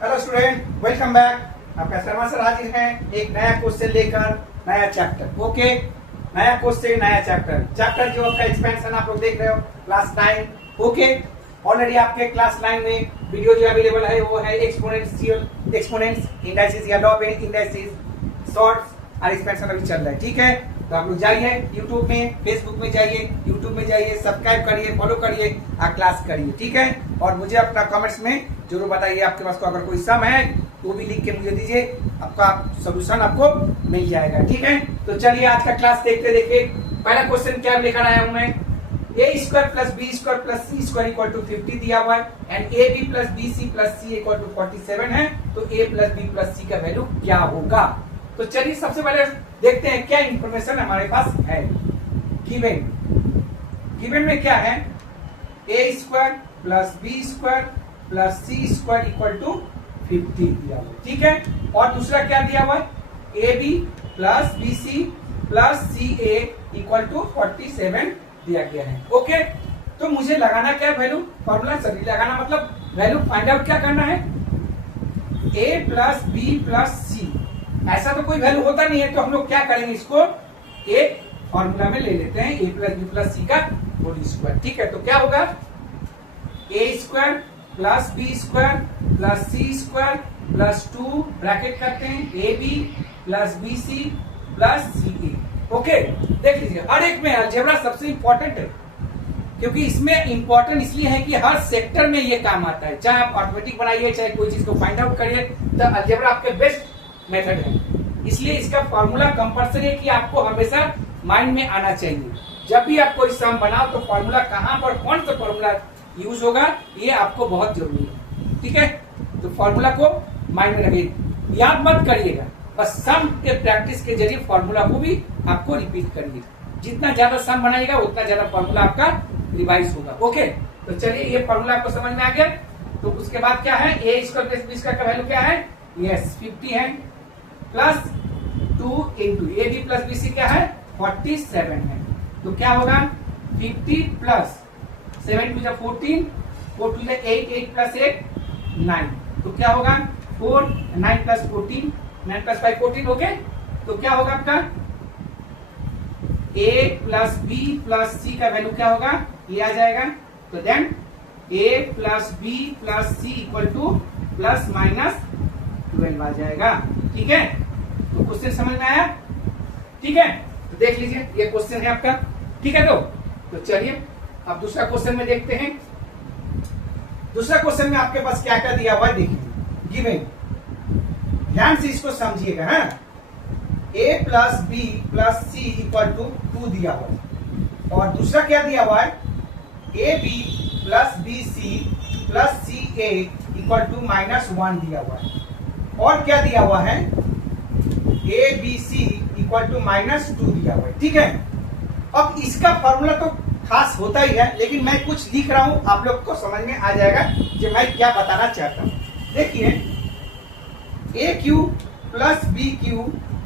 Hello student, welcome back. आपका Sharma sir हाजिर हैं एक नया क्वेश्चन लेकर, नया चैप्टर। ओके, नया क्वेश्चन, नया चैप्टर जो आपका एक्सपेंशन आप लोग देख रहे हो क्लास 9। ओके, ऑलरेडी आपके क्लास 9 में वीडियो जो अवेलेबल है वो है एक्सपोनेंट्स, इंडाइसिस या लॉग इंडाइसिस, शॉर्ट्स और एक्सपेंशन अभी चल रहा है। ठीक है, तो आप लोग जाइए यूट्यूब में, फेसबुक में जाइए, यूट्यूब में जाइए, सब्सक्राइब करिए, फॉलो करिए और क्लास करिए। ठीक है, और मुझे अपना कमेंट्स में जरूर बताइए आपके पास को अगर कोई सम है तो भी लिख के मुझे दीजिए, आपका सोल्यूशन आपको मिल जाएगा। ठीक है, तो चलिए आज का क्लास देखते देखिए। पहला क्वेश्चन क्या लेकर आया हूं मैं, a square plus b square plus c square equal to 50 दिया हुआ है and a b plus b c plus c equal to 47 है। तो a plus b plus c का वैल्यू क्या होगा। तो चलिए सबसे पहले देखते हैं क्या इंफॉर्मेशन हमारे पास है। गिवन में क्या है, a square plus b square plus c square equal to 50 दिया हुआ है। ठीक है, और दूसरा क्या दिया हुआ है, a b plus b c plus c a equal to 47 दिया गया है। ओके, तो मुझे लगाना क्या वैल्यू, फॉर्मूला सभी लगाना, मतलब वैल्यू फाइंड आउट क्या करना है, ए प्लस बी प्लस सी। ऐसा तो कोई वैल्यू होता नहीं है, तो हम लोग क्या करेंगे, इसको एक फॉर्मूला में ले लेते हैं, a plus b plus c का होल स्क्वायर। ठीक है, तो क्या होगा, a square plus b square plus c square plus 2 bracket करते हैं, a b plus b c plus c a. Okay, देख लीजिए हर एक में अलजेब्रा सबसे इंपॉर्टेंट है, क्योंकि इसमें इंपॉर्टेंट इसलिए है कि हर सेक्टर में ये काम आता है। चाहे आप अर्थमेटिक बनाइए, चाहे कोई चीज को फाइंड आउट करिए, तो अलजेब्रा आपके बेस्ट मेथड है। इसलिए इसका फॉर्मूला कंपल्सरी है कि आपको हमेशा माइंड में आना चाहिए। जब भी आप कोई सम बनाओ तो फॉर्मूला कहां पर कौन सा फॉर्मूला यूज होगा, ये आपको बहुत जरूरी है। ठीक है, तो फॉर्मूला को माइंड में रखिए, याद मत करिएगा, बस सम के प्रैक्टिस के जरिए फॉर्मूला को भी आपको रिपीट करिए। जितना ज्यादा सम बनाइएगा उतना ज्यादा फॉर्मूला आपका रिवाइज होगा। ओके, तो चलिए ये फॉर्मूला आपको समझ में आ गया। तो उसके बाद क्या है, a square plus b square का वैल्यू क्या है, यस 50 है, plus 2 into a b plus b c क्या है 47 है। तो क्या होगा 50 प्लस 7 टू 14, 4 टू 8, 8 प्लस 8 9। तो क्या होगा 4, 9 प्लस 14, 9 प्लस 5 14। ओके, तो क्या होगा आपका a plus b plus c का वैल्यू क्या होगा, ये आ जाएगा। तो then a plus b plus c equal to plus minus 12 आ जाएगा। ठीक है, तो क्वेश्चन समझ में आया। ठीक है, तो देख लीजिए ये क्वेश्चन है आपका। ठीक है, तो चलिए अब दूसरा क्वेश्चन में देखते हैं। दूसरा क्वेश्चन में आपके पास क्या क्या दिया हुआ है देखिए, गिवन, ध्यान से इसको समझिएगा। है a plus b plus c equal to 2 दिया हुआ है, और दूसरा क्या दिया हुआ है, a b plus b c plus c a equal to -1 दिया हुआ है, और क्या दिया हुआ है, a b c equal to -2 दिया हुआ है। ठीक है, अब इसका फॉर्मूला तो खास होता ही है, लेकिन मैं कुछ लिख रहा हूं, आप लोग को समझ में आ जाएगा कि मैं क्या बताना चाहता हूं। देखिए, a cube plus b cube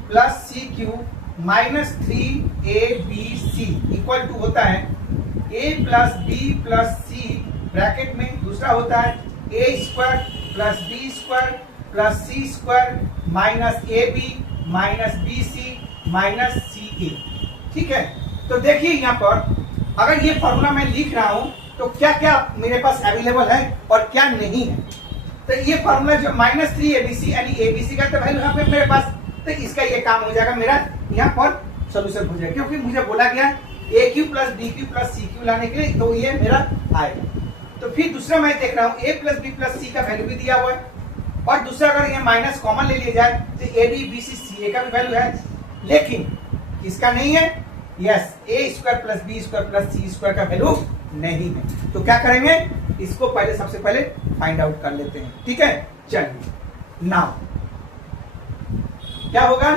plus c cube -3ab equal to होता है a plus b plus c, bracket में दूसरा होता है a square plus b square plus c square minus a b minus b c minus c a. ठीक है, तो देखिए यहाँ पर अगर ये फॉर्मूला मैं लिख रहा हूं तो क्या क्या मेरे पास अवेलेबल है और क्या नहीं है। तो ये फॉर्मूला जो -3abc यानी abc का तो वैल्यू यहाँ पे मेरे पास, तो इसका ये काम हो जाएगा, मेरा यहाँ पर सोल्यूशन हो जाएगा, क्योंकि मुझे बोला गया a cube plus b cube plus c cube लाने के लिए, तो ये मेरा आएगा। तो फिर दूसरा मैं देख रहा हूँ ए प्लस बी प्लस सी का वैल्यू भी दिया हुआ है, और दूसरा अगर ये माइनस कॉमन ले लिया जाए तो ए बी बी सी सी ए का भी वैल्यू है, लेकिन किसका नहीं है, yes a square plus b square plus c square का वैल्यू नहीं है। तो क्या करेंगे, इसको पहले सबसे पहले फाइंड आउट कर लेते हैं। ठीक है, चलिए नाउ क्या होगा,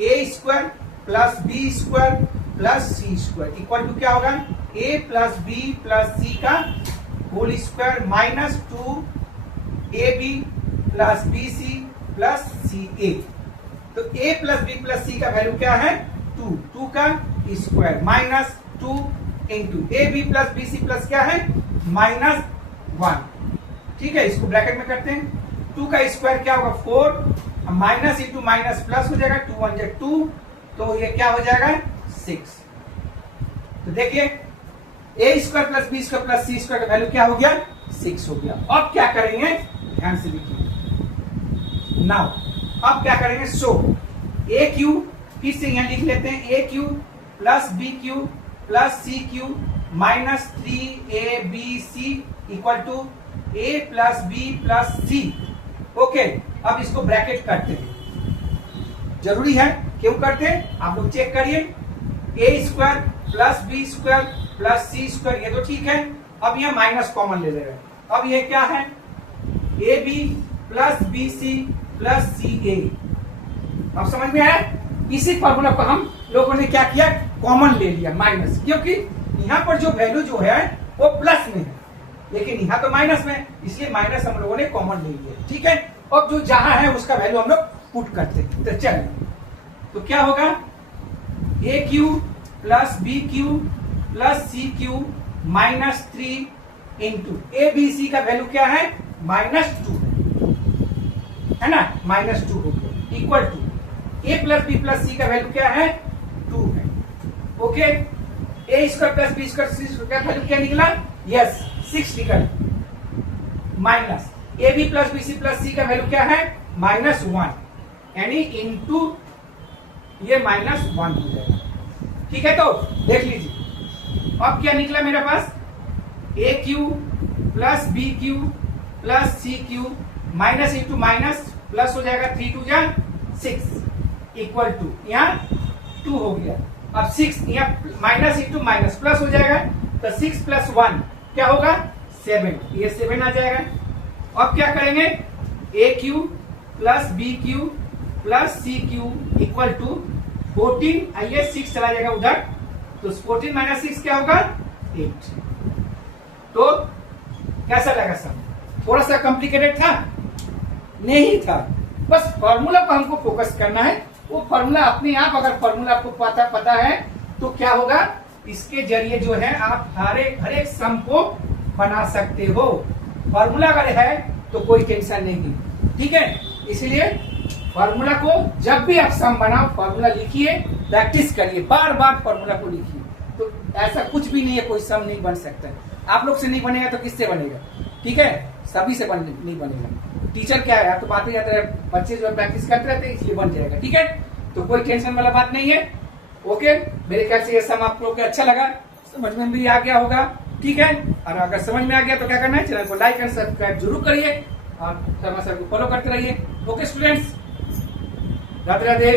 a square plus b square plus c square equal to क्या होगा, a plus b plus c का whole square -2 a b plus b c plus c a. तो a plus b plus c का value क्या है 2 का square -2 into a b plus b c plus क्या है -1। ठीक है, इसको ब्रैकेट में करते हैं, 2 का स्क्वायर क्या होगा 4, माइनस इंटू माइनस प्लस हो जाएगा, 2 1 2, तो ये क्या हो जाएगा 6। तो देखिए a square plus b square plus c square का वैल्यू क्या हो गया 6 हो गया। अब क्या करेंगे, ध्यान से लिखिए। नाउ अब क्या करेंगे, सो ए क्यू फिर से यहां लिख लेते हैं, a cube plus b cube plus c cube minus 3ab/c equal to a plus b plus c. Okay, अब इसको ब्रैकेट करते हैं, जरूरी है, क्यों करते हैं आप लोग चेक करिए। A square plus b square plus c square, ये तो ठीक है। अब यह माइनस कॉमन ले ले रहे हैं। अब ये क्या है, a b plus b c plus c a. अब समझ में आया, इसी फॉर्मूला को हम लोगों ने क्या किया, कॉमन ले लिया माइनस, क्योंकि यहाँ पर जो वैल्यू जो है वो प्लस में है, लेकिन यहाँ तो माइनस में, इसलिए माइनस हम लोगों ने कॉमन ले लिया। ठीक है, अब जो जहां है उसका वैल्यू हम लोग पुट करते हैं। तो चलिए, तो क्या होगा, a cube plus b cube plus c cube minus 3 into a b c का वैल्यू क्या है -2 है ना, -2 हो गया, equal to a plus b plus c का वैल्यू क्या है 2 है। Okay, a square plus b square c square का वैल्यू क्या निकला, यस 6 निकल, minus a b plus b c plus c का वैल्यू क्या है -1, यानी इंटू ये -1 हो जाएगा। ठीक है, तो देख लीजिए अब क्या निकला मेरे पास, a cube plus b cube plus c cube minus into minus plus हो जाएगा, 3 2 जा 6 इक्वल टू यहाँ 2 हो गया। अब 6 यहाँ माइनस इंटू माइनस प्लस हो जाएगा, तो 6 प्लस 1 क्या होगा 7, ये 7 आ जाएगा। अब क्या करेंगे, a cube plus b cube plus c cube equal to 14, आइए 6 चला जाएगा उधर, तो 14 माइनस 6 क्या होगा 8। तो कैसा लगा सब, थोड़ा सा कॉम्प्लिकेटेड था, नहीं था, बस फॉर्मूला को हमको फोकस करना है। वो फॉर्मूला अपने आप, अगर फॉर्मूला आपको पता है तो क्या होगा, इसके जरिए जो है आप हर एक सम को बना सकते हो। फॉर्मूला अगर है तो कोई टेंशन नहीं, ठीक है। इसलिए फॉर्मूला को जब भी आप सम बनाओ, फॉर्मूला लिखिए, प्रैक्टिस करिए, बार बार फॉर्मूला को लिखिए। तो ऐसा कुछ भी नहीं है, कोई सम नहीं बन सकता है। आप लोग से नहीं बनेगा तो किससे बनेगा, ठीक है, सभी से नहीं बनेगा। टीचर क्या है, तो बातें जाते हैं, बच्चे जो प्रैक्टिस करते रहते हैं, इसलिए बन जाएगा। ठीक है, तो कोई टेंशन वाला बात नहीं है। ओके, मेरे ख्याल से ये सम आप लोग को अच्छा लगा, समझ में भी आ गया होगा। ठीक है, और अगर समझ में आ गया तो क्या करना है, चैनल को लाइक एंड सब्सक्राइब जरूर करिए और शर्मा सर को फॉलो करते रहिए। Okay students, Radhe Radhe.